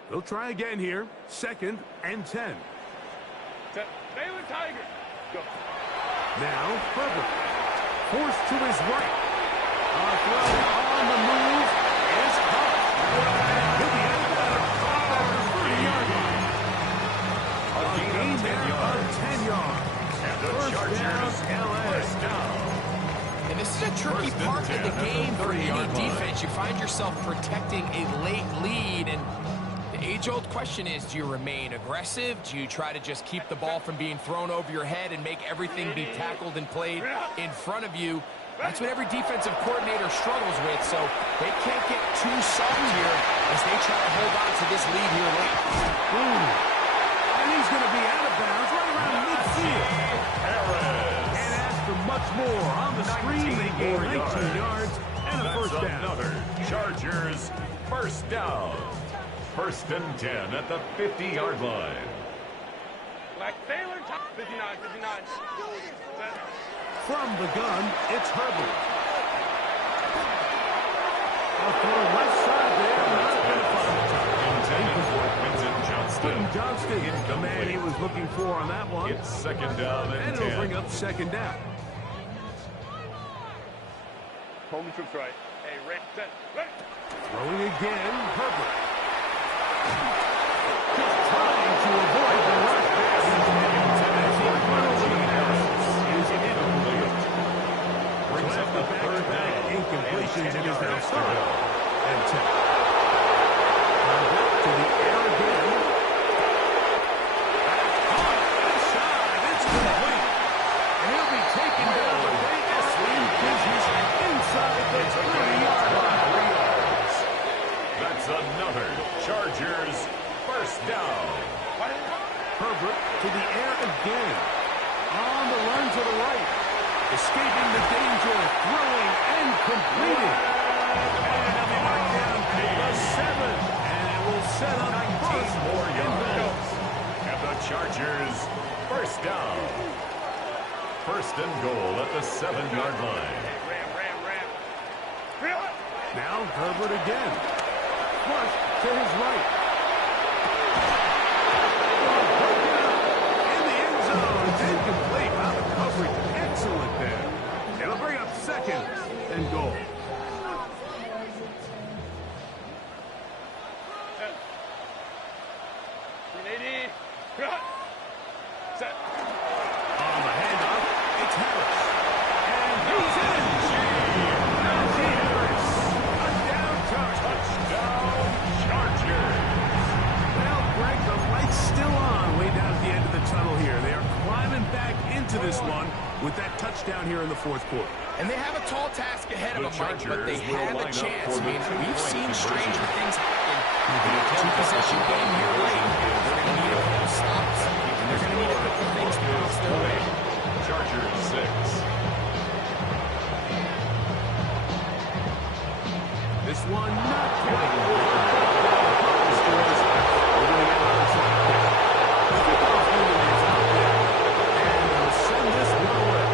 They'll try again here. 2nd and 10. Set. Baylor Tiger. Go. Now Herbert. Forced to his right. A throw on the move is caught. He'll be out of bounds at the 30-yard line. A gain there of 10 yards. And the First down, Chargers LA. first down. And this is a tricky First and part of 10 the at the game for 30-yard any line. defense. You find yourself protecting a late lead, and the age-old question is, do you remain aggressive? Do you try to just keep the ball from being thrown over your head and make everything be tackled and played in front of you? That's what every defensive coordinator struggles with, so they can't get too soft here as they try to hold on to this lead here late. And he's going to be out of bounds right around midfield. And as for much more, on the screen they gain 19 yards and a first down. Another Chargers first down. First and 10 at the 50-yard line. Black Baylor Tiger. 59, 59. Set. From the gun, it's Herbert. Off to the left side there, not going to find Intended for Quentin Johnston. Johnston, the man he was looking for on that one. It's second down And and it'll 10. bring up second down. Home trips right. Hey, Ray. Set. Right. Throwing again, Herbert. Just trying to avoid the rush pass. Brings up the third down. Incompletions, it is now yards to third go. and 10. Herbert to the air again. Caught inside. It's complete. And he'll be taken down with great business inside the 30-yard line. That's another Chargers first down. Herbert to the air again. On the run to the right. Escaping the danger. Throwing and completing. And he'll be marked down at the 7. And it will set up 19 more yards. And the Chargers first down. First and goal at the 7-yard line. Ram. Reel it. Now Herbert again. Flush to his right. In the end zone. It's incomplete. Wow, the coverage excellent there. It'll bring up second and goal. Set. 380. Set. On the handoff, it's Harris. And he's in. Najee Harris. A down touchdown, Chargers. Well, Greg, the light's still on way down at the end of the tunnel here. They are climbing back into this one with that touchdown here in the fourth quarter. And they have a tall task ahead of The them, Mike, but they Chargers will have a line up chance. for I mean, the we've seen two-point stranger conversion. things happen in a two-possession game here late. They're going to need a couple stops, and they're going to need a couple things to bounce their way. Chargers 6. This one not quite over. The scores. We're going to get onside kick. The kickoff unit is out there. And they'll send this one away.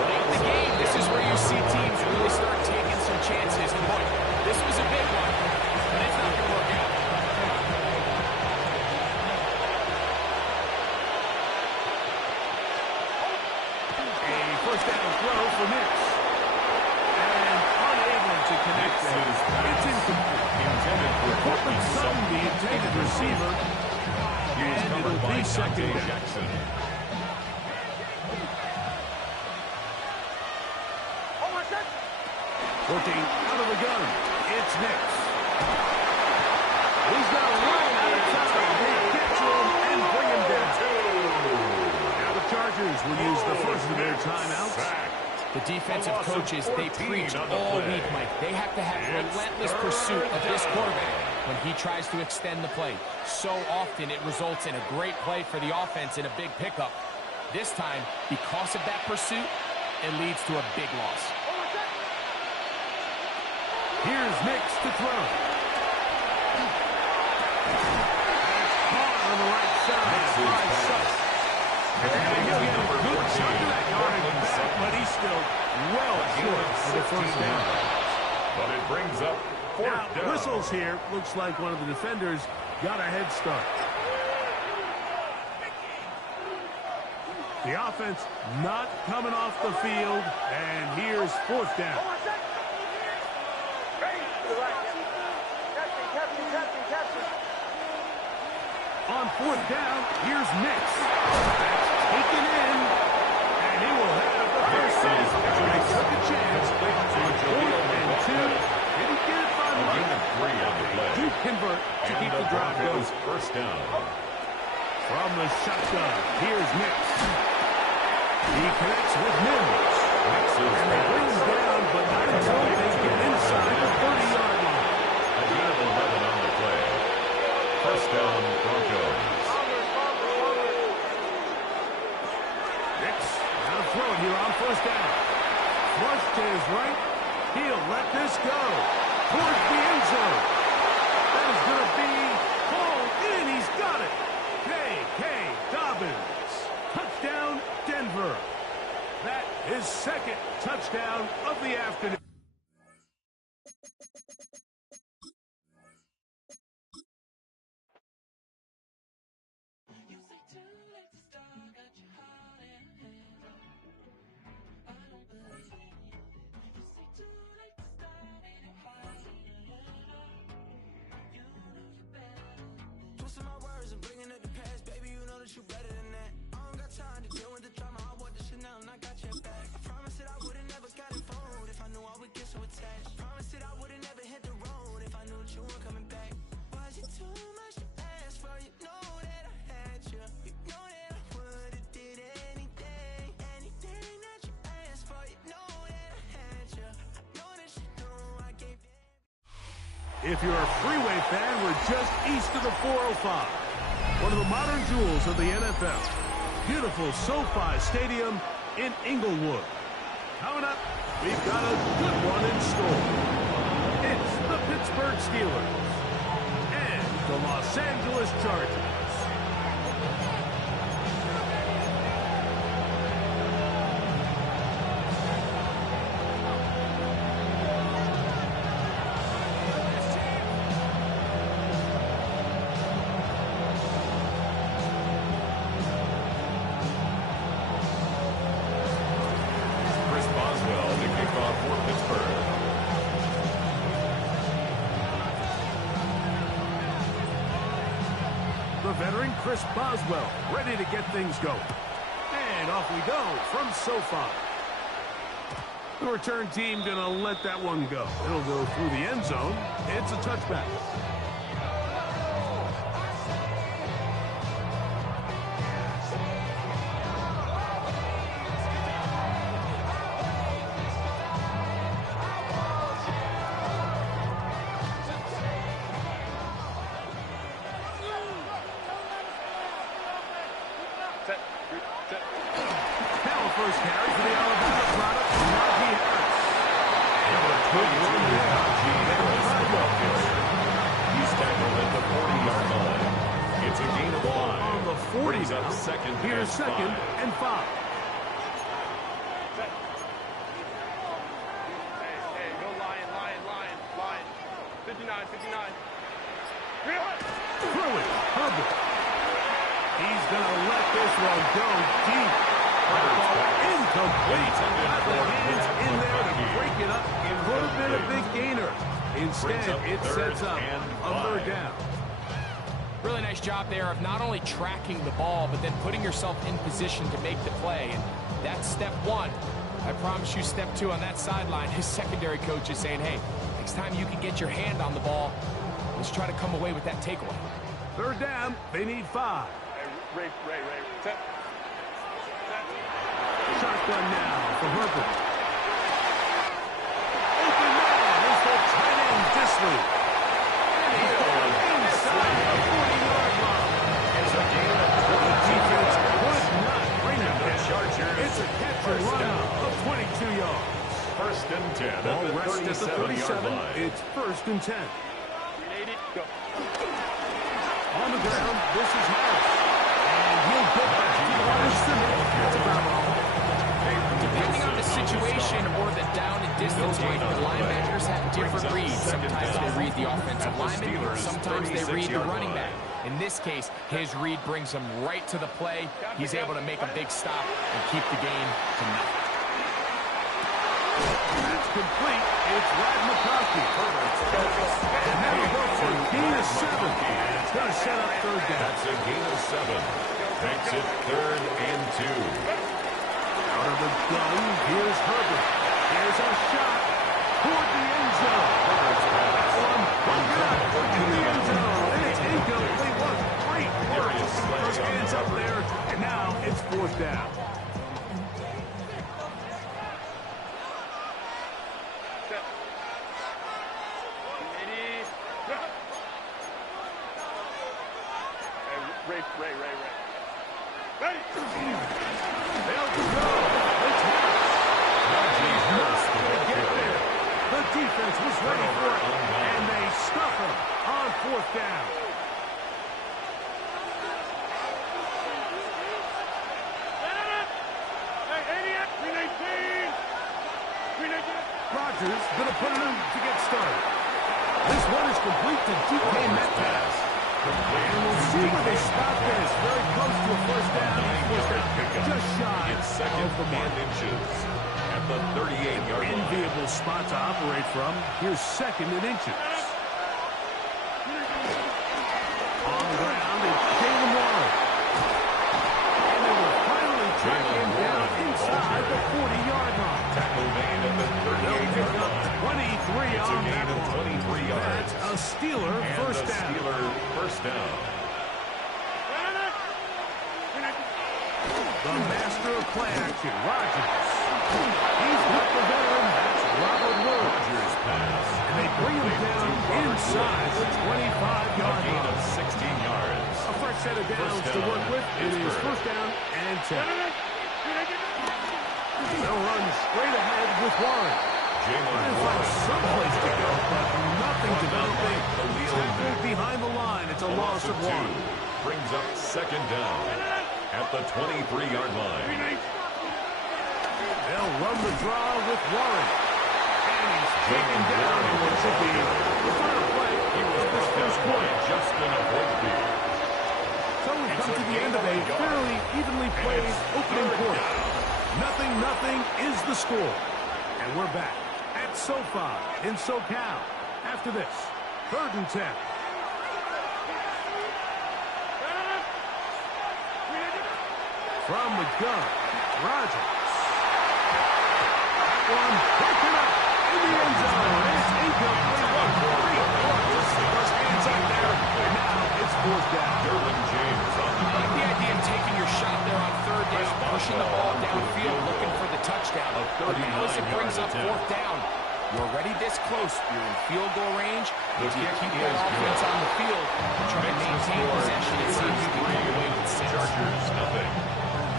Late in the game, this is where you see teams really start taking receiver. And it'll be second down. Jackson. Working out of the gun. It's Nix. He's got a run out of time. They get to him and bring him down. Now the Chargers will use the first of their timeouts. The defensive coaches, they preach all week, Mike. They have to have relentless pursuit of this quarterback when he tries to extend the play. So often it results in a great play for the offense and a big pickup. This time, because of that pursuit, it leads to a big loss. Here's Nix to throw. Caught on the right side. And he'll get a good chunk of that yardage back, but he's still well short of the first down. But it brings up fourth down. Whistles here. Looks like one of the defenders got a head start. The offense not coming off the field, and here's fourth down. On fourth down, here's Nix. Taken in, and he will have the first down. They took a chance on 4th and 2. Didn't get it by much. To convert to keep the drive going. First down. From the shotgun, here's Nix. He connects with Mims. And they bring him down, but not until they get inside the 30-yard line. A gain of 11 on the play. First down, Broncos. Nix, now throw it here on first down. Flush to his right. He'll let this go. Towards the end zone. That is going to be hauled in. He's got it. J.K. Dobbins. Touchdown, Denver. That is second touchdown of the afternoon. Twisting my words and bringing it to pass, baby, you know that you better than that. I don't got time to deal with the drama. I want the Chanel and I got your back. I promise that I would've never got involved if I knew I would get so attached. I promise that I would've never hit the road if I knew that you weren't coming back. Was it too much to ask for? You know that I had you. You know that I would've did anything, anything that you asked for. You know that I had you. I know that you know I gave it. If you're a freeway fan, we're just east of the 405. One of the modern jewels of the NFL. Beautiful SoFi Stadium in Inglewood. Coming up, we've got a good one in store. It's the Pittsburgh Steelers and the Los Angeles Chargers. Veteran Chris Boswell ready to get things going. And off we go from SoFi. The return team gonna let that one go. It'll go through the end zone. It's a touchback. First carry for the Alabama product, Najee Harris. Good run with Najee. He's tackled at the 40-yard line. It's a gain of 5. On the 40 Brings now. up second Here's and second 5. and 5. Hey, go Lion. 59. Throw it, Herbert. He's going to let this one go deep. Incomplete. Got the hands in there to break it up. It would have been a big gainer. Instead, it sets up a third down. Really nice job there of not only tracking the ball, but then putting yourself in position to make the play. And that's step one. I promise you step two on that sideline. His secondary coach is saying, hey, next time you can get your hand on the ball, let's try to come away with that takeaway. Third down, they need 5. Ray. Set. Shotgun now for Herbert. Open man is the tight end, Disley. And he's going inside the 40-yard line. It's a gain of The defense could not bring him the down. Chargers. It's a catch and run of 22 yards. First and 10 Ball at the rests at the 37-yard 37. line. It's first and 10. 380. Go. On the ground, this is Harris. And he'll get back to the line of scrimmage. That's about all. Depending on the situation or the down and distance, Mike, the linebackers have different reads. Sometimes they read the offensive lineman, sometimes they read the running back. In this case, his read brings him right to the play. He's able to make a big stop and keep the game to nothing. That's complete. It's Rad McConkey. And now we go for a gain of 7. And it's going to set up third down. That's a gain of 7. Makes it 3rd and 2. Out of the gun, here's Herbert. Here's a shot toward the end zone. That one bumped up in the end zone. And it's incomplete. What great work to keep those hands up there. And now it's 4th down. Set. 380. Go. Ray. Ready. They'll go. It's Harris. Get there. The defense was ready for it. And they stuff him on 4th down. Rodgers going to put it in to get started. This one is complete to DK Metcalf. And we'll see where they spot this. Very close to a first down. Just shy It's second of the mark. and inches at the 38-yard line. Enviable spot to operate from. Here's 2nd and inches. On the ground, it's Jalen Warren. And they will finally track him down inside the 40-yard line. Tackle made at the They'll 38-yard pick up line. 23 It's a on gain that of one. 23 yards. That's a Steeler And first the down. Steeler first down. The master of play action, Rodgers. He's got the veteran. That's Robert Wood. Rodgers pass. And they bring him down inside the 25-yard Gain line. of 16 yards. A fresh set of downs to work with. It is first down and 10. They'll run straight ahead with Warren. Jalen Trying to find Warren. someplace to go, but nothing developing. The wheel Tackled behind the line. It's a loss of 1. Brings up 2nd down at the 23-yard line. They'll run the draw with Warren. And he's taken down in what should be the final play of this first quarter. Justin Avoidfield. So we've come to the end of a fairly evenly played opening quarter. 0-0 is the score. And we're back at SoFi in SoCal. After this, 3rd and 10. From the gun, Rodgers. That one broken up in the end zone. It's incomplete. First hands up there. And now it's 4th down. Derwin James on the I like the idea of taking your shot there on 3rd down, pushing the ball downfield, looking for the touchdown. But because it brings up 4th down, you're already this close. You're in field goal range. If you keep that offense on the field and try to maintain possession, it seems you can come away with 6. Chargers, nothing.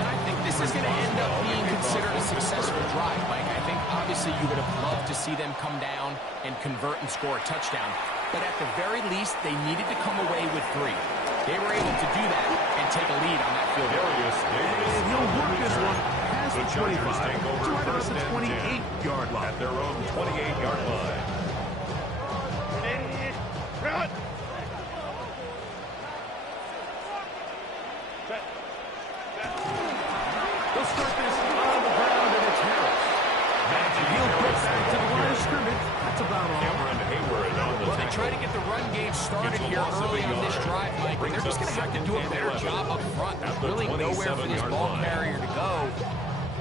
And I think this is going to end up being considered a successful drive, Mike. I think obviously you would have loved to see them come down and convert and score a touchdown. But at the very least, they needed to come away with 3. They were able to do that and take a lead on that field goal. Darius Davis. And he'll work this one past The the Chargers 25 take over to right about first the and 10 28-yard line. at their own 28-yard line. Run. They'll start this on the ground, and it's Harris. And he'll get back to the line of scrimmage. That's about all. Cameron Hayward on the Well, they tackle. try to get the run game started here early on this drive, Mike, and they're just going to have to do a better job up front. There's really nowhere for this ball carrier to go.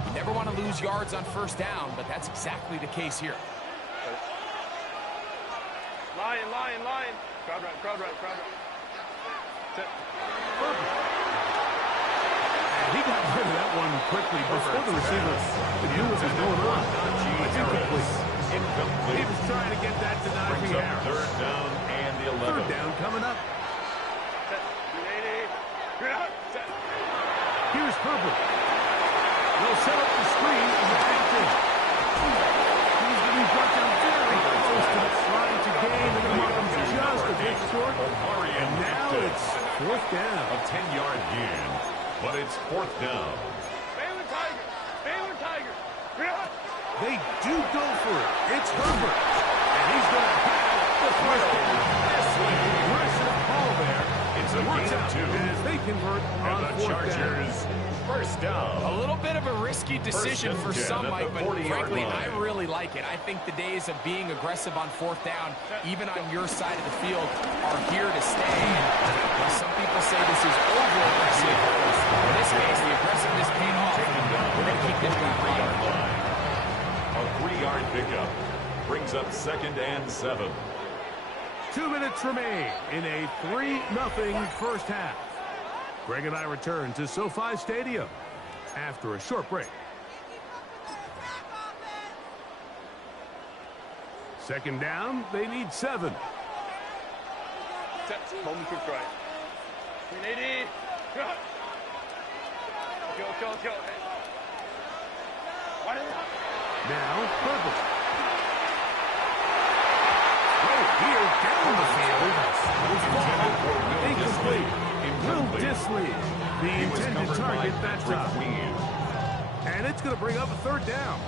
You never want to lose yards on first down, but that's exactly the case here. Lion. Crowd right. Set. And he got rid of that one quickly before the receiver knew what was going on. It's incomplete. He was trying to get that to Najee Harris. Third down and the 11. Third down coming up. Set. 280. Set. Here's Herbert. They'll set up the screen and the action. He's going to be brought down very close to the line to gain. They're going to mark him just a bit short. And now it's fourth down. A 10-yard gain, but it's fourth down. Baylor Tiger. They do go for it. It's Herbert. And he's going to have the first down. Aggressive call there. It's a Works gain out of 2. as they convert And on the fourth down. Chargers, first down. A little bit of a risky decision for some, at Mike, the but 40-yard frankly, line. I really like it. I think the days of being aggressive on fourth down, even on your side of the field, are here to stay. And some people say this is over-aggressive. In this case, the aggressiveness paid off. We're going to keep this guy running. A 3-yard pickup brings up 2nd and 7. 2 minutes remain in a 3-0 first half. Greg and I return to SoFi Stadium after a short break. Second down, they need 7. Set. Coleman trips right. 380. Let's go. Now, Herbert. Here down the field. Incomplete. Will Disley, the intended target that time. And it's going to bring up a third down.